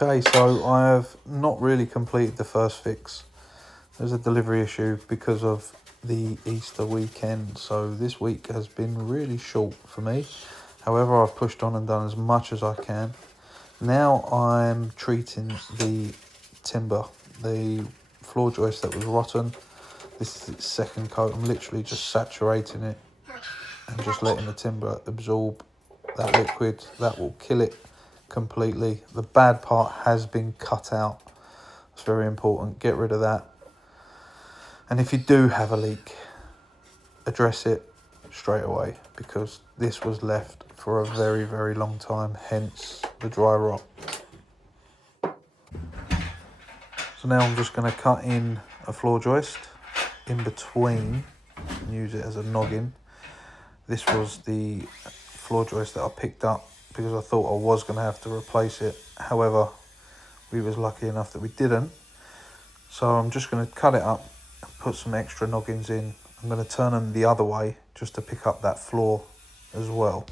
Okay, so I have not really completed the first fix. There's a delivery issue because of the Easter weekend, so this week has been really short for me. However, I've pushed on and done as much as I can. Now I'm treating the timber, the floor joist that was rotten. This is its second coat. I'm literally just saturating it and just letting the timber absorb that liquid. That will kill it completely. The bad part has been cut out. It's very important. Get rid of that. And if you do have a leak, address it straight away, because this was left for a very, very long time, hence the dry rot. So now I'm just going to cut in a floor joist in between and use it as a noggin. This was the floor joist that I picked up because I thought I was going to have to replace it. However, we was lucky enough that we didn't. So I'm just going to cut it up and put some extra noggins in. I'm going to turn them the other way just to pick up that floor as well.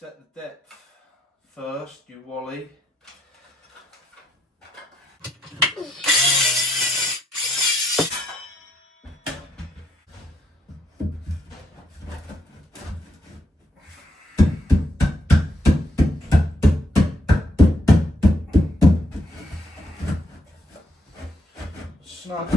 Set the depth first, you wally. Snug.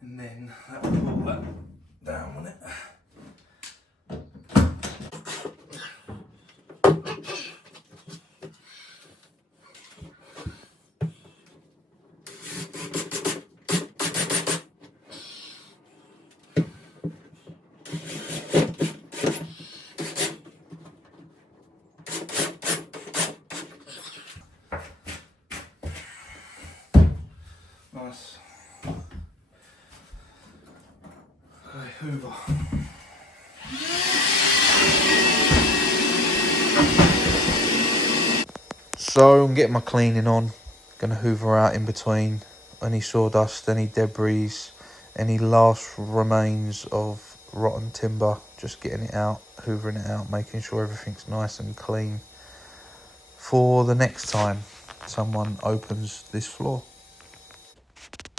And then that will pull that down on it. Nice. Okay, hoover. So I'm getting my cleaning on. Gonna hoover out in between any sawdust, any debris, any last remains of rotten timber. Just getting it out, hoovering it out, making sure everything's nice and clean for the next time someone opens this floor.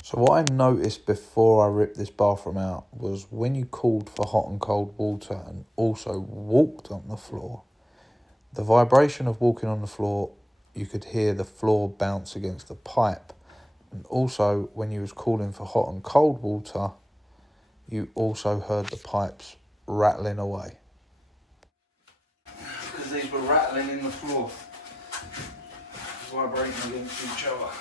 So what I noticed before I ripped this bathroom out was when you called for hot and cold water and also walked on the floor, the vibration of walking on the floor, you could hear the floor bounce against the pipe. And also when you was calling for hot and cold water, you also heard the pipes rattling away. Because these were rattling in the floor, vibrating against each other.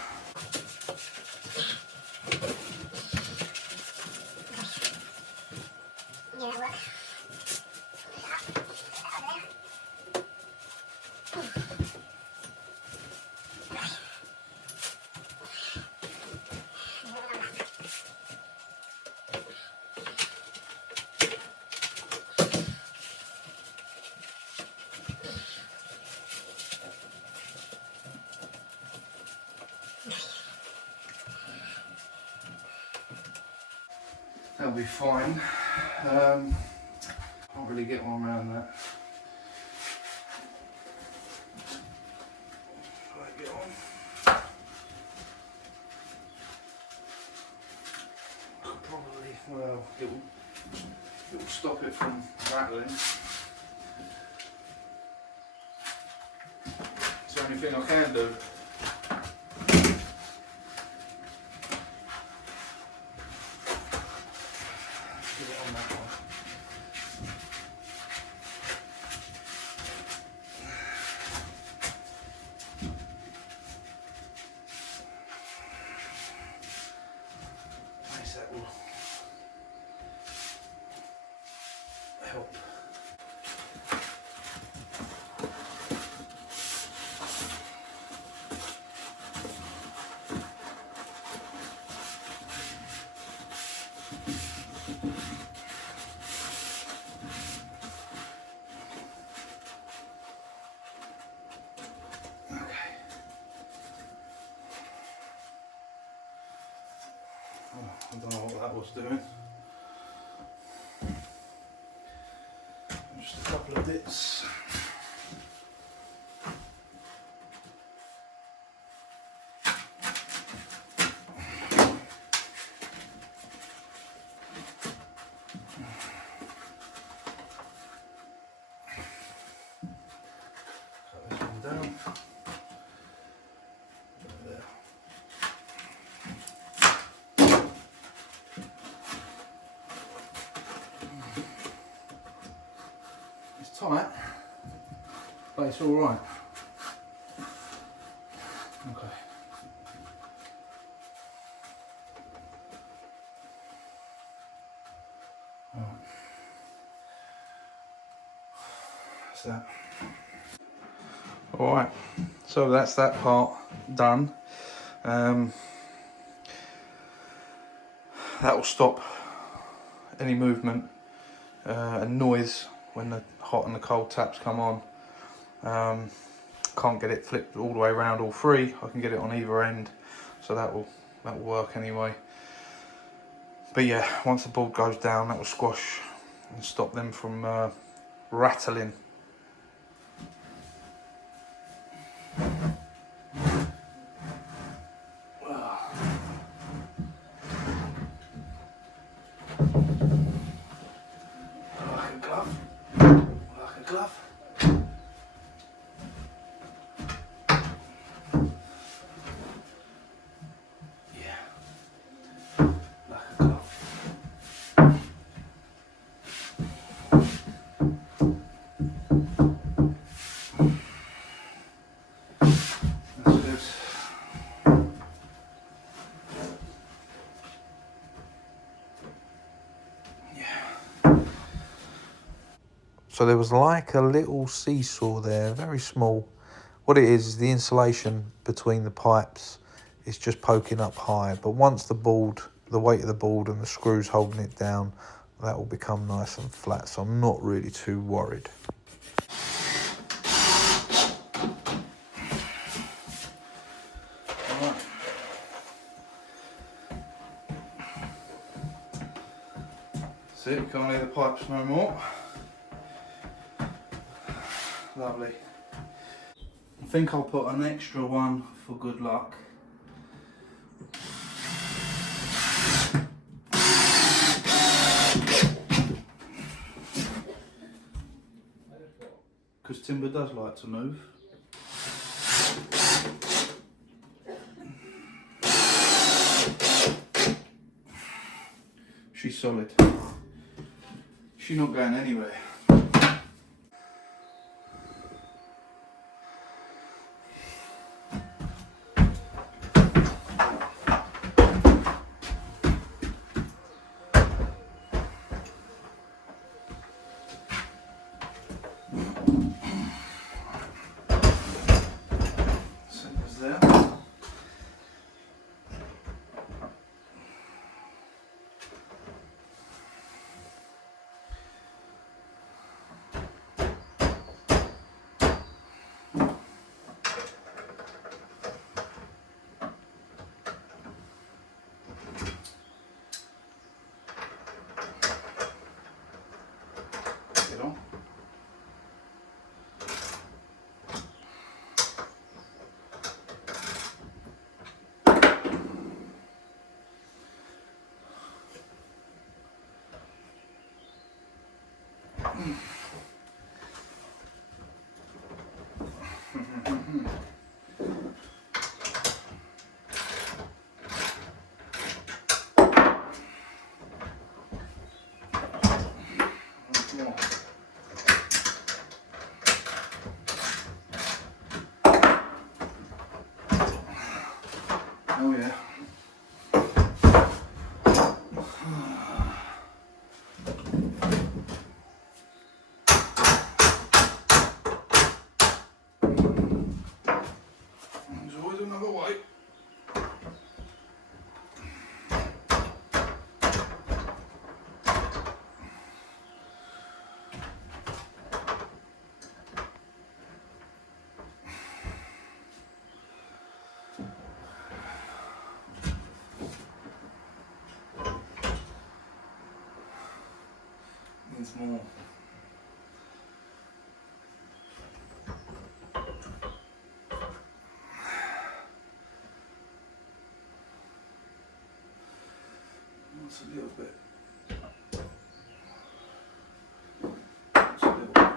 That'll be fine. Can't really get one around that. Try to get on. Could probably, well, it will stop it from rattling. It's the only thing I can do. Get it on that one. Nice, that will help. Oh, I don't know what that was doing. Just a couple of bits. Cut this one down. There. It's tight, but it's all right. Okay. Right. That's that. All right. So that's that part done. That will stop any movement and noise when the hot and the cold taps come on. Can't get it flipped all the way around all three. I can get it on either end, so that will work anyway. But yeah, once the board goes down, that will squash and stop them from rattling. Like a glove. Like a glove. Yeah. Like a glove. That's good. So there was like a little seesaw there, very small. What it is the insulation between the pipes is just poking up high. But once the weight of the board and the screws holding it down, that will become nice and flat. So I'm not really too worried. Right. See, we can't hear the pipes no more. Lovely. I think I'll put an extra one for good luck. Because timber does like to move. She's solid. She's not going anywhere. Centers there. Get on. Oh yeah. There's always another way. needs more. That's a little bit. That's a little bit.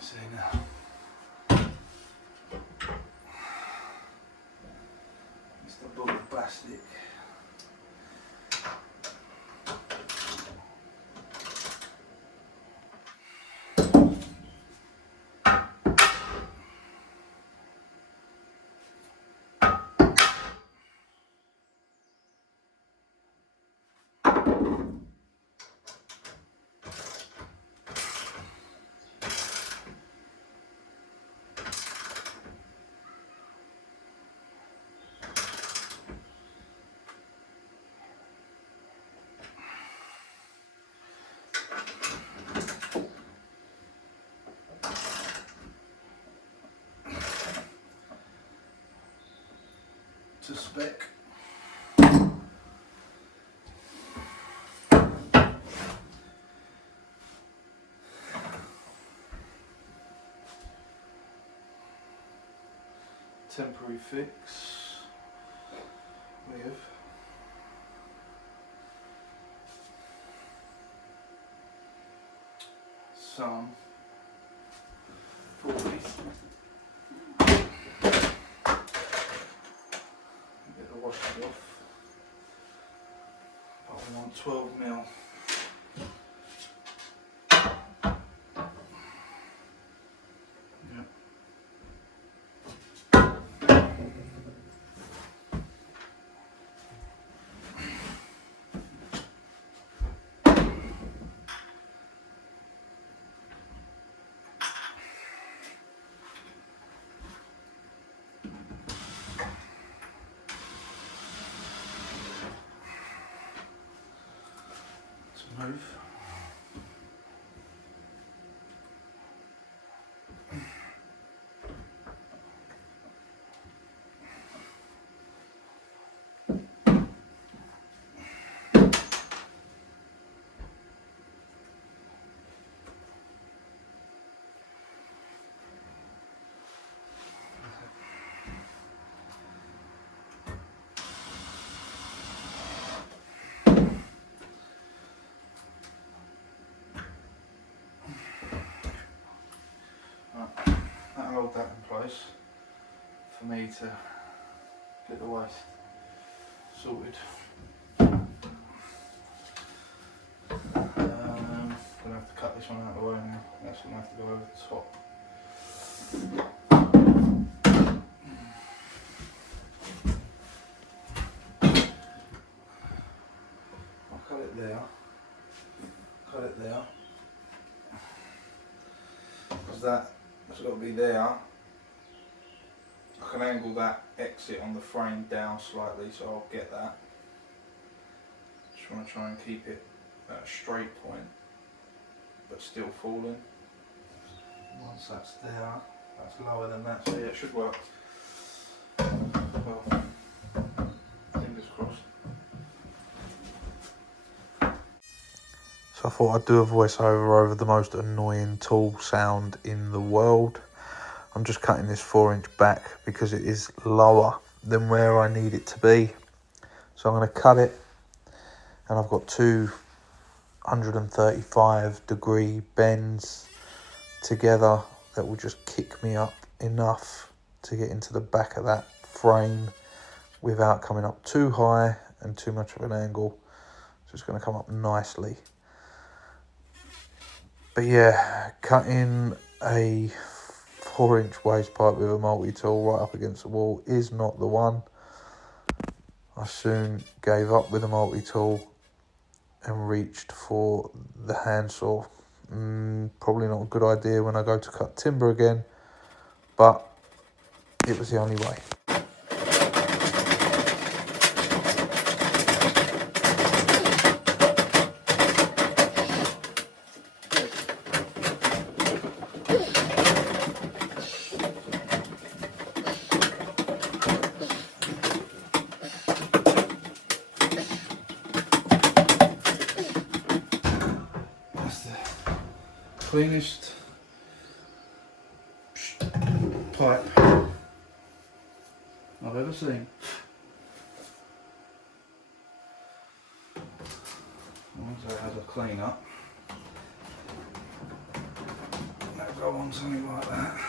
See now. It's the ball of plastic. To spec. Temporary fix with some 40. Wash it off, but I want 12mm. Yep. Let's move. That'll hold that in place for me to get the waste sorted. Gonna have to cut this one out of the way now. That's gonna have to go over the top. I'll cut it there. Cut it there. Because that's got to be there. I can angle that exit on the frame down slightly, so I'll get that. Just want to try and keep it at a straight point, but still falling. Once that's there, that's lower than that, so yeah, it should work. Well, fingers crossed. So I thought I'd do a voiceover over the most annoying tool sound in the world. I'm just cutting this 4-inch back because it is lower than where I need it to be. So I'm going to cut it, and I've got two 135-degree bends together that will just kick me up enough to get into the back of that frame without coming up too high and too much of an angle. So it's going to come up nicely. But yeah, cutting a 4-inch waste pipe with a multi-tool right up against the wall is not the one. I soon gave up with a multi-tool and reached for the handsaw. Probably not a good idea when I go to cut timber again, but it was the only way. cleanest pipe I've ever seen. Once it has a clean up, that'll go on something like that.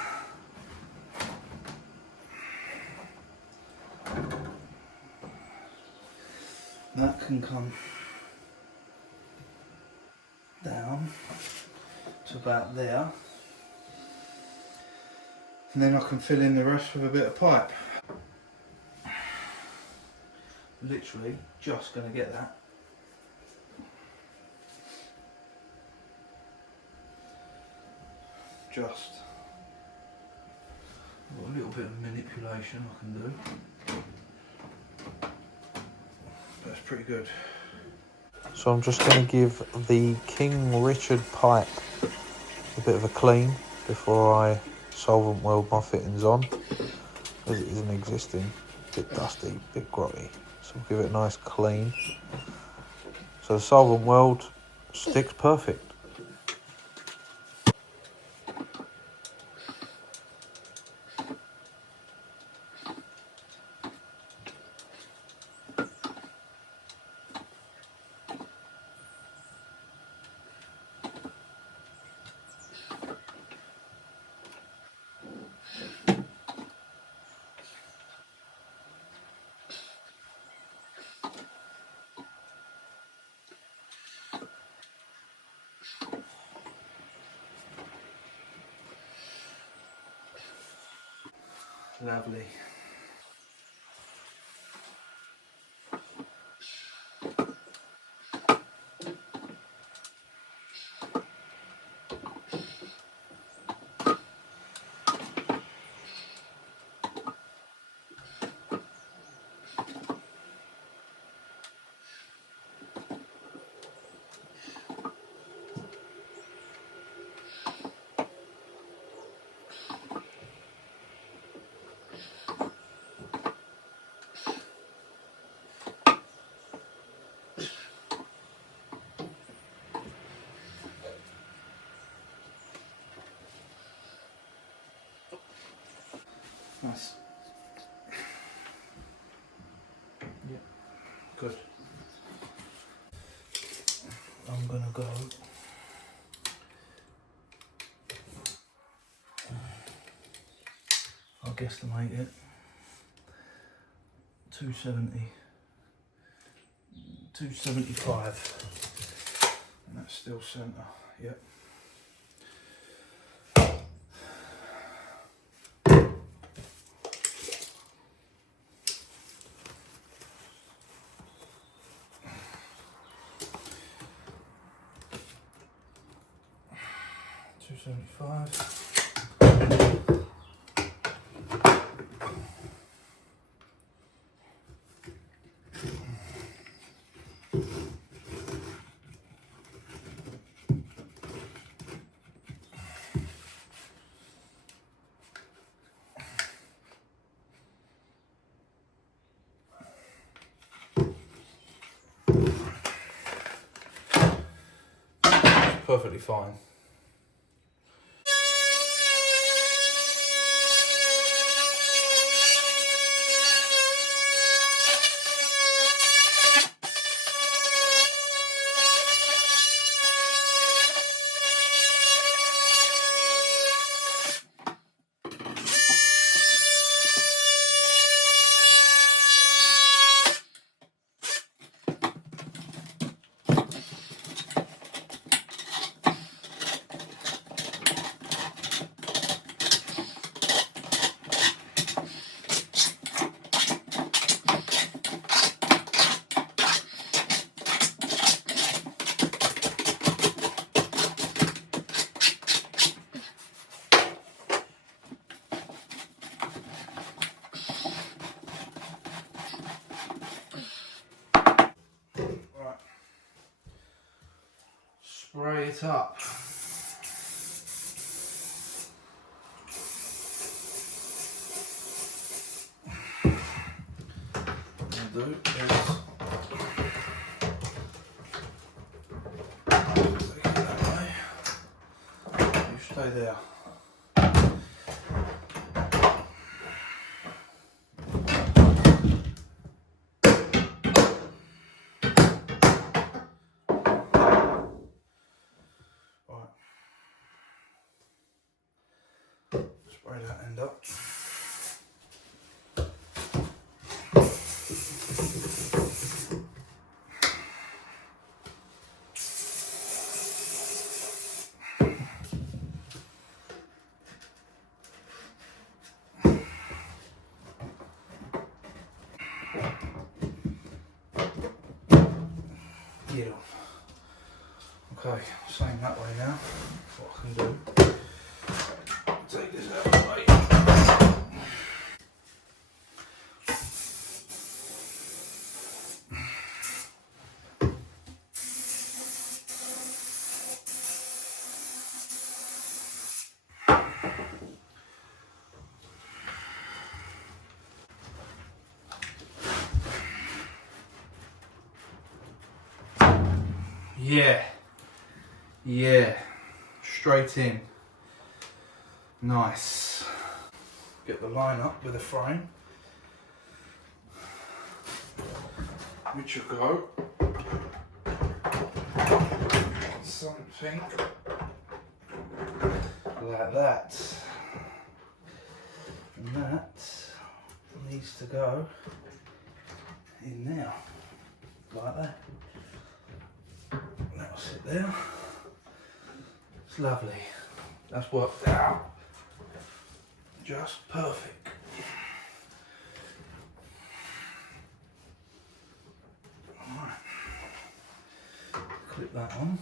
That can come down to about there, and then I can fill in the rest with a bit of pipe. Literally just going to get that. Just got a little bit of manipulation I can do. That's pretty good. So I'm just going to give the King Richard pipe a bit of a clean before I solvent weld my fittings on, as it is an existing, bit dusty, bit grotty. So I'll give it a nice clean. So the solvent weld sticks perfect. Lovely. Nice. Yeah, good. I'm gonna go. I'll guesstimate it. 270, 275, and that's still centre. Yep. Perfectly fine. Spray it up. What I'll do is take it that way. Okay there. Right. Spray that end up. Get off. Okay, same that way now. What I can do, take this out of the way. Yeah, straight in. Nice. Get the line up with the frame, which will go something like that. And that needs to go in now, like that. That'll sit there. It's lovely. That's worked out just perfect. Alright. Clip that on.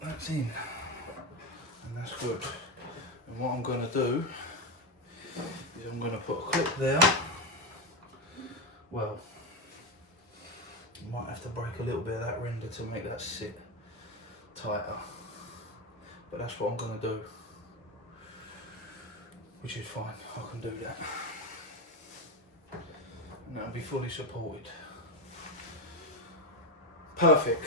That's in. And that's good. And what I'm going to do is I'm going to put a clip there. Well, I might have to break a little bit of that render to make that sit tighter, but that's what I'm going to do, which is fine. I can do that, and that'll be fully supported. Perfect.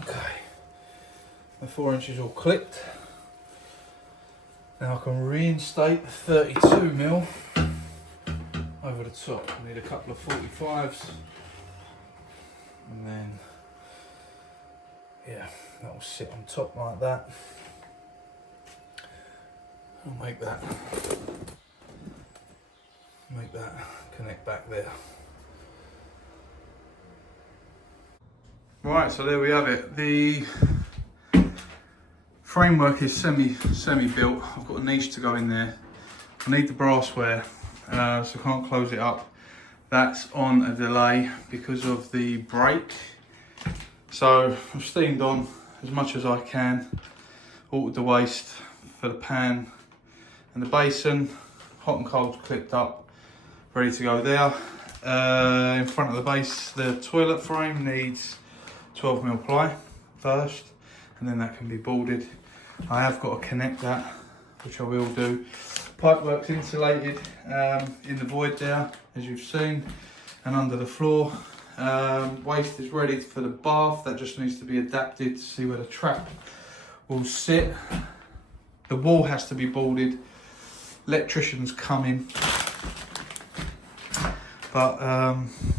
Okay, the 4 inches all clipped. Now I can reinstate the 32mm over the top. I need a couple of 45s, and then yeah, that will sit on top like that. I'll make that connect back there. Right, so there we have it. The framework is semi built. I've got a niche to go in there. I need the brassware, so I can't close it up. That's on a delay because of the brake. So I've steamed on as much as I can, altered the waste for the pan and the basin, hot and cold clipped up, ready to go there. In front of the base, the toilet frame needs 12mm ply first, and then that can be boarded. I have got to connect that, which I will do. Pipework's insulated in the void there, as you've seen, and under the floor. Waste is ready for the bath. That just needs to be adapted to see where the trap will sit. The wall has to be boarded. Electrician's coming. But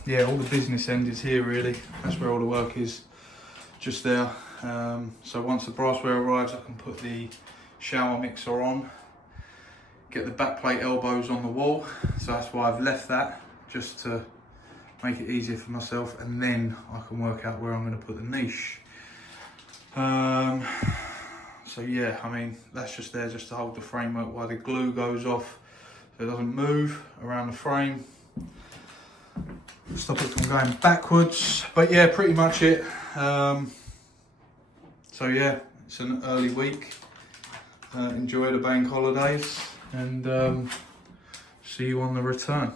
yeah, all the business end is here really. That's where all the work is, just there. So once the brassware arrives, I can put the shower mixer on, get the backplate elbows on the wall. So that's why I've left that, just to make it easier for myself, and then I can work out where I'm going to put the niche. So yeah, I mean, that's just there just to hold the framework while the glue goes off so it doesn't move around the frame. Stop it from going backwards. But yeah, pretty much it. So yeah, it's an early week. Enjoy the bank holidays, and see you on the return.